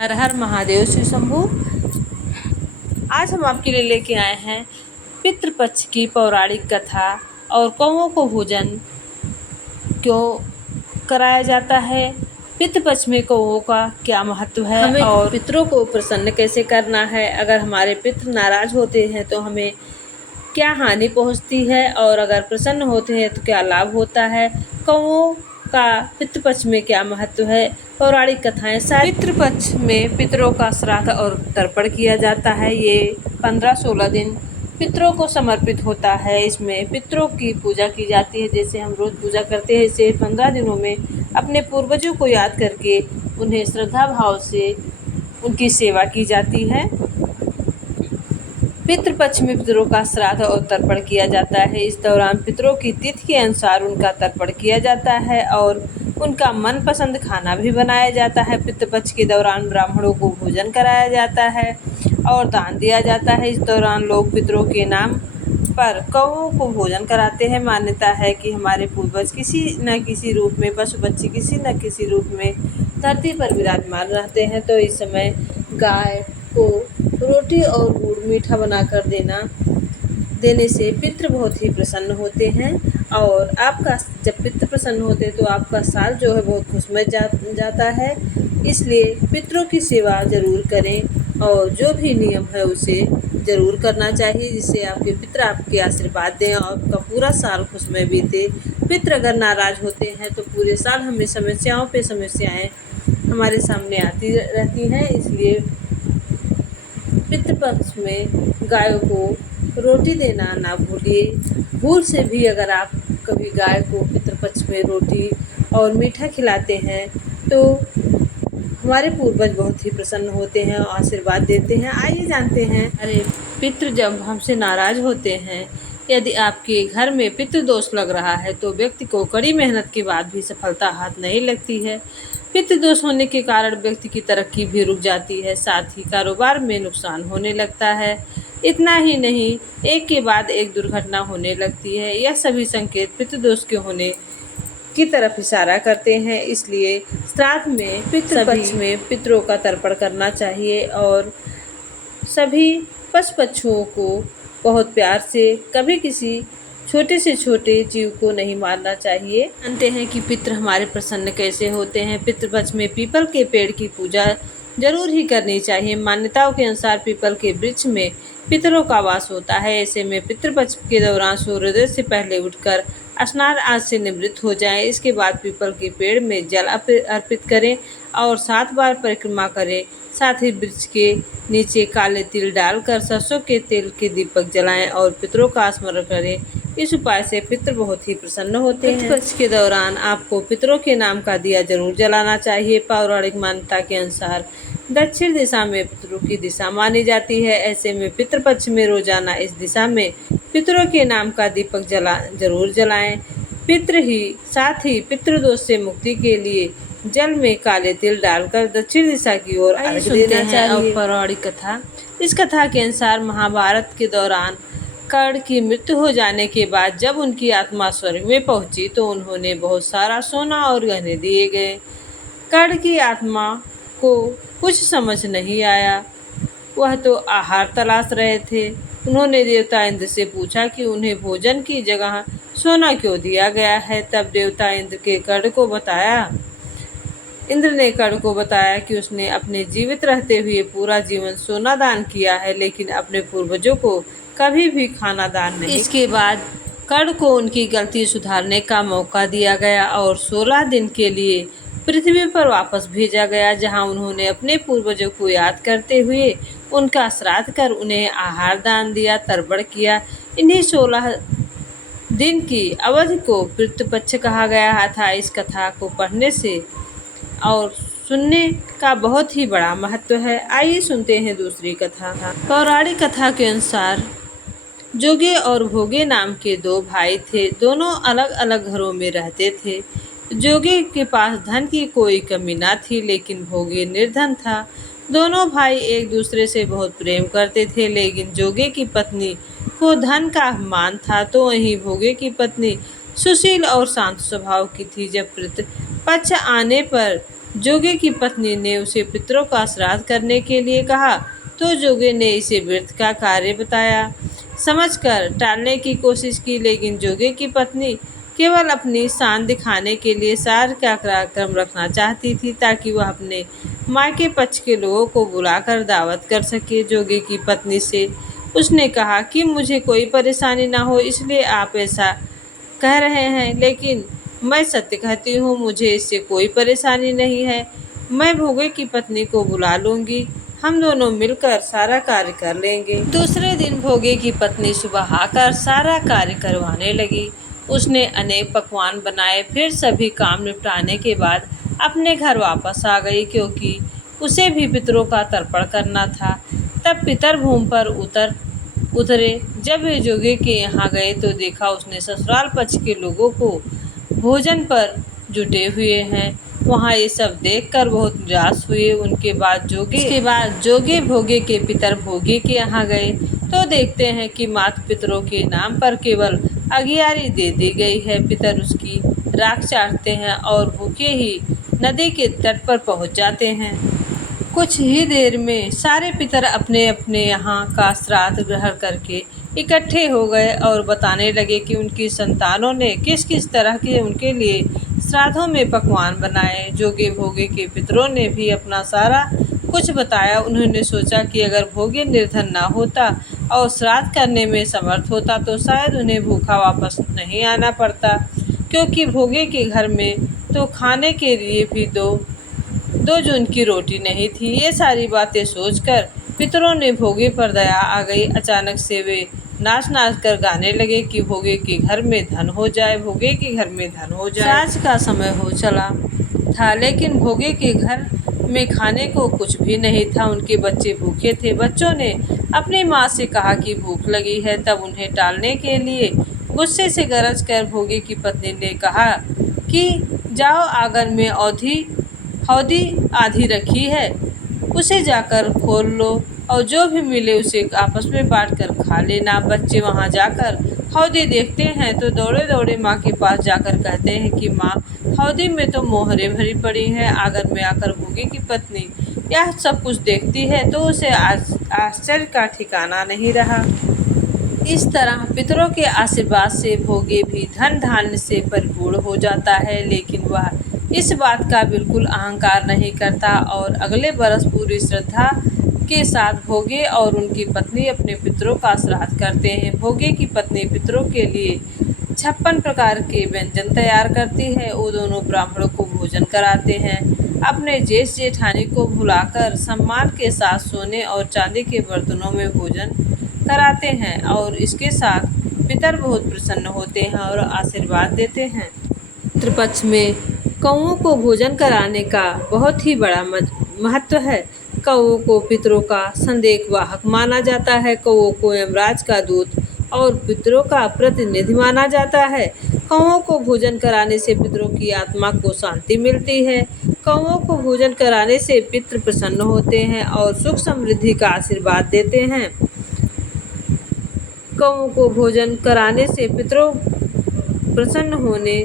हर हर महादेव श्री शंभू। आज हम आपके लिए लेके आए हैं पितृपक्ष की पौराणिक कथा और कौओं को भोजन क्यों कराया जाता है, पितृपक्ष में कौओं का क्या महत्व है हमें और पितरों को प्रसन्न कैसे करना है। अगर हमारे पितृ नाराज होते हैं तो हमें क्या हानि पहुंचती है और अगर प्रसन्न होते हैं तो क्या लाभ होता है। कौओं का पितृपक्ष में क्या महत्व है, पौराणिक कथाएं। पितृपक्ष में पितरों का श्राद्ध और तर्पण किया जाता है। ये 15-16 दिन पितरों को समर्पित होता है। इसमें पितरों की पूजा की जाती है, जैसे हम रोज पूजा करते हैं। इसे 15 दिनों में अपने पूर्वजों को याद करके उन्हें श्रद्धा भाव से उनकी सेवा की जाती है। पितृपक्ष में पितरों का श्राद्ध और तर्पण किया जाता है। इस दौरान पितरों की तिथि के अनुसार उनका तर्पण किया जाता है और उनका मनपसंद खाना भी बनाया जाता है। पितृपक्ष के दौरान ब्राह्मणों को भोजन कराया जाता है और दान दिया जाता है। इस दौरान लोग पितरों के नाम पर कौओं को भोजन कराते हैं। मान्यता है कि हमारे पूर्वज किसी न किसी रूप में, पशु पक्षी किसी न किसी रूप में धरती पर विराजमान रहते हैं। तो इस समय गाय को रोटी और गुड़ मीठा बनाकर देने से पितृ बहुत ही प्रसन्न होते हैं और आपका जब पितृ प्रसन्न होते हैं तो आपका साल जो है बहुत खुशमय जाता है। इसलिए पितरों की सेवा जरूर करें और जो भी नियम है उसे जरूर करना चाहिए, जिससे आपके पितृ आपके आशीर्वाद दें और आपका पूरा साल खुशमय बीते। पितृ अगर नाराज होते हैं तो पूरे साल हमें समस्याओं पे समस्याएं हमारे सामने आती रहती हैं। इसलिए पितृपक्ष में गायों को रोटी देना ना भूलिए। भूल से भी अगर आप कभी गाय को पितृपक्ष में रोटी और मीठा खिलाते हैं तो हमारे पूर्वज बहुत ही प्रसन्न होते हैं और आशीर्वाद देते हैं। आइए जानते हैं, अरे पितृ जब हमसे नाराज होते हैं, यदि आपके घर में पितृ दोष लग रहा है तो व्यक्ति को कड़ी मेहनत के बाद भी सफलता हाथ नहीं लगती है। पितृ दोष होने के कारण व्यक्ति की तरक्की भी रुक जाती है, साथ ही कारोबार में नुकसान होने लगता है। इतना ही नहीं, एक के बाद एक दुर्घटना होने लगती है। यह सभी संकेत पितृ दोष के होने की तरफ इशारा करते हैं। इसलिए श्राद्ध में पितृपक्ष में पितरों का तर्पण करना चाहिए और सभी पशु पक्षियों को बहुत प्यार से, कभी किसी छोटे से छोटे जीव को नहीं मारना चाहिए। जानते हैं कि पितृ हमारे प्रसन्न कैसे होते हैं। पितृपक्ष में पीपल के पेड़ की पूजा जरूर ही करनी चाहिए। मान्यताओं के अनुसार पीपल के वृक्ष में पितरों का वास होता है। ऐसे में पितृपक्ष के दौरान सूर्योदय से पहले उठकर स्नान आदि से निवृत्त हो जाएं। इसके बाद पीपल के पेड़ में जल अर्पित करें और 7 बार परिक्रमा करें। साथ ही वृक्ष के नीचे काले तिल डालकर सरसों के तेल के दीपक जलाएं और पितरों का स्मरण करें। इस उपाय से पितृ बहुत ही प्रसन्न होते हैं। पितृपक्ष के दौरान आपको पितरों के नाम का दिया जरूर जलाना चाहिए। पौराणिक मान्यता के अनुसार दक्षिण दिशा में पितरों की दिशा मानी जाती है। ऐसे में पितृपक्ष में रोजाना इस दिशा में पितरों के नाम का दीपक जरूर जलाएं। साथ ही पितृदोष से मुक्ति के लिए जल में काले तिल डालकर दक्षिण दिशा की ओर अर्घ्य देना चाहिए। पौराणिक कथा, इस कथा के अनुसार महाभारत के दौरान कर्ण की मृत्यु हो जाने के बाद जब उनकी आत्मा स्वर्ग में पहुंची तो उन्होंने बहुत सारा सोना और गहने दिए गए। कर्ण की आत्मा को कुछ समझ नहीं आया, वह तो आहार तलाश रहे थे। उन्होंने देवता इंद्र से पूछा कि उन्हें भोजन की जगह सोना क्यों दिया गया है। तब देवता इंद्र ने कर्ण को बताया कि उसने अपने जीवित रहते हुए पूरा जीवन सोना दान किया है, लेकिन अपने पूर्वजों को कभी भी खाना दान नहीं। इसके बाद कर्ण को उनकी गलती सुधारने का मौका दिया गया और 16 दिन के लिए पृथ्वी पर वापस भेजा गया, जहां उन्होंने अपने पूर्वजों को याद करते हुए उनका श्राद्ध कर उन्हें आहार दान दिया, तर्पण किया। इन्हीं 16 दिन की अवधि को पितृपक्ष कहा गया था। इस कथा को पढ़ने से और सुनने का बहुत ही बड़ा महत्व है। आइए सुनते हैं दूसरी कथा। पौराणिक कथा के अनुसार जोगे और भोगे नाम के 2 भाई थे। दोनों अलग अलग घरों में रहते थे। जोगे के पास धन की कोई कमी न थी, लेकिन भोगे निर्धन था। दोनों भाई एक दूसरे से बहुत प्रेम करते थे, लेकिन जोगे की पत्नी को धन का अभिमान था, तो वहीं भोगे की पत्नी सुशील और शांत स्वभाव की थी। जब पितृपक्ष आने पर जोगे की पत्नी ने उसे पितरों का श्राद्ध करने के लिए कहा तो जोगे ने इसे व्यर्थ का कार्य बताया समझकर टालने की कोशिश की, लेकिन जोगे की पत्नी केवल अपनी शान दिखाने के लिए सार का कार्यक्रम रखना चाहती थी ताकि वह अपने मायके पक्ष के लोगों को बुलाकर दावत कर सके। जोगे की पत्नी से उसने कहा कि मुझे कोई परेशानी ना हो इसलिए आप ऐसा कह रहे हैं, लेकिन मैं सत्य कहती हूँ, मुझे इससे कोई परेशानी नहीं है। मैं भोगे की पत्नी को बुला लूंगी, हम दोनों मिलकर सारा कार्य कर लेंगे। दूसरे दिन भोगे की पत्नी सुबह आकर सारा कार्य करवाने लगी। उसने अनेक पकवान बनाए, फिर सभी काम निपटाने के बाद अपने घर वापस आ गई क्योंकि उसे भी पितरों का तर्पण करना था। तब पितर भूमि पर उतरे। जब वे जोगे के यहाँ गए तो देखा उसने ससुराल पक्ष के लोगों को भोजन पर जुटे हुए हैं। वहाँ ये सब देखकर बहुत निराश हुए। उसके बाद जोगे भोगे के पितर भोगे के यहाँ गए तो देखते हैं कि माता पितरों के नाम पर केवल अगियारी दे दी गई है। पितर उसकी राख चाटते हैं और भूखे ही नदी के तट पर पहुँच जाते हैं। कुछ ही देर में सारे पितर अपने अपने यहाँ का श्राद्ध ग्रहण करके इकट्ठे हो गए और बताने लगे कि उनकी संतानों ने किस किस तरह के उनके लिए श्राद्धों में पकवान बनाए। जोगे भोगे के पितरों ने भी अपना सारा कुछ बताया। उन्होंने सोचा कि अगर भोगे निर्धन ना होता और श्राद्ध करने में समर्थ होता तो शायद उन्हें भूखा वापस नहीं आना पड़ता, क्योंकि भोगे के घर में तो खाने के लिए भी दो जून की रोटी नहीं थी। ये सारी बातें सोचकर पितरों ने भोगे पर दया आ गई। अचानक से वे नाच नाच कर गाने लगे कि भोगे के घर में धन हो जाए, भोगे के घर में धन हो जाए। साँझ का समय हो चला था, लेकिन भोगे के घर में खाने को कुछ भी नहीं था। उनके बच्चे भूखे थे। बच्चों ने अपनी माँ से कहा कि भूख लगी है। तब उन्हें टालने के लिए गुस्से से गरज कर भोगे की पत्नी ने कहा कि जाओ, आंगन में हौदी आधी रखी है, उसे जाकर खोल लो और जो भी मिले उसे आपस में बांट कर खा लेना। बच्चे वहां जाकर हौदी देखते हैं तो दौड़े दौड़े माँ के पास जाकर कहते हैं कि माँ, हौदी में तो मोहरे भरी पड़ी हैं। आंगन में आकर भोगे की पत्नी यह सब कुछ देखती है तो उसे आश्चर्य का ठिकाना नहीं रहा। इस तरह पितरों के आशीर्वाद से भोगे भी धन धान्य से परिपूर्ण हो जाता है, लेकिन वह इस बात का बिल्कुल अहंकार नहीं करता और अगले बरस पूरी श्रद्धा के साथ भोगे और उनकी पत्नी अपने पितरों का श्राद्ध करते हैं। भोगे की पत्नी पितरों के लिए 56 प्रकार के व्यंजन तैयार करती है। वो दोनों ब्राह्मणों को भोजन कराते हैं। अपने जेठ जेठानी को बुलाकर सम्मान के साथ सोने और चांदी के बर्तनों में भोजन कराते हैं और इसके साथ पितर बहुत प्रसन्न होते हैं और आशीर्वाद देते हैं। पितृपक्ष में कौओं को भोजन कराने का बहुत ही बड़ा महत्व है। कौओं को पितरों का संदेश वाहक माना जाता है। कौओं को यमराज का दूत और पितरों का प्रतिनिधि माना जाता है। कौओं को भोजन कराने से पितरों की आत्मा को शांति मिलती है। कौओं को भोजन कराने से पितृ प्रसन्न होते हैं और सुख समृद्धि का आशीर्वाद देते हैं। कौओं को भोजन कराने से पितरों प्रसन्न होने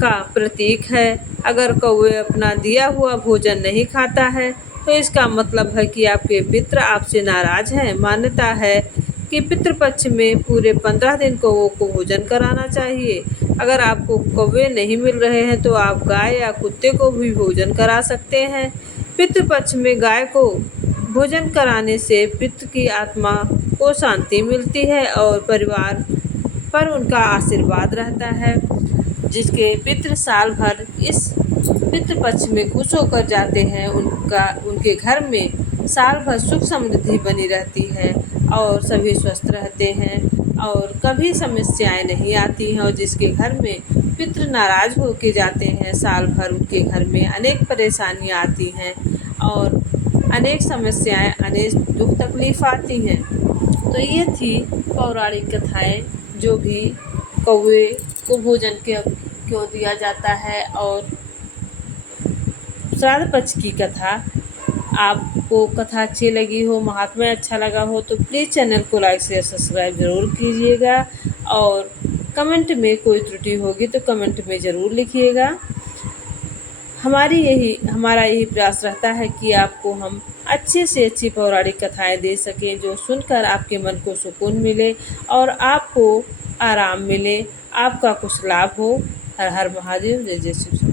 का प्रतीक है। अगर कौवे अपना दिया हुआ भोजन नहीं खाता है तो इसका मतलब है कि आपके पितृ आपसे नाराज हैं। मान्यता है कि पितृपक्ष में पूरे 15 दिन कौवों को भोजन कराना चाहिए। अगर आपको कौवे नहीं मिल रहे हैं तो आप गाय या कुत्ते को भी भोजन करा सकते हैं। पितृपक्ष में गाय को भोजन कराने से पितृ की आत्मा को शांति मिलती है और परिवार पर उनका आशीर्वाद रहता है। जिसके पितृ साल भर इस पितृपक्ष में खुश होकर जाते हैं, उनके घर में साल भर सुख समृद्धि बनी रहती है और सभी स्वस्थ रहते हैं और कभी समस्याएं नहीं आती हैं। और जिसके घर में पितृ नाराज होकर जाते हैं, साल भर उनके घर में अनेक परेशानियां आती हैं और अनेक समस्याएं, अनेक दुख तकलीफ आती हैं। तो ये थी पौराणिक कथाएं जो भी कौवे को भोजन क्यों दिया जाता है और श्राद्ध पक्ष की कथा। आपको कथा अच्छी लगी हो, महात्म्य अच्छा लगा हो तो प्लीज़ चैनल को लाइक शेयर सब्सक्राइब ज़रूर कीजिएगा और कमेंट में कोई त्रुटि होगी तो कमेंट में ज़रूर लिखिएगा। हमारा यही प्रयास रहता है कि आपको हम अच्छे से अच्छी पौराणिक कथाएँ दे सकें, जो सुनकर आपके मन को सुकून मिले और आपको आराम मिले, आपका कुछ लाभ हो। हर हर महादेव, जय जय शिव शंकर।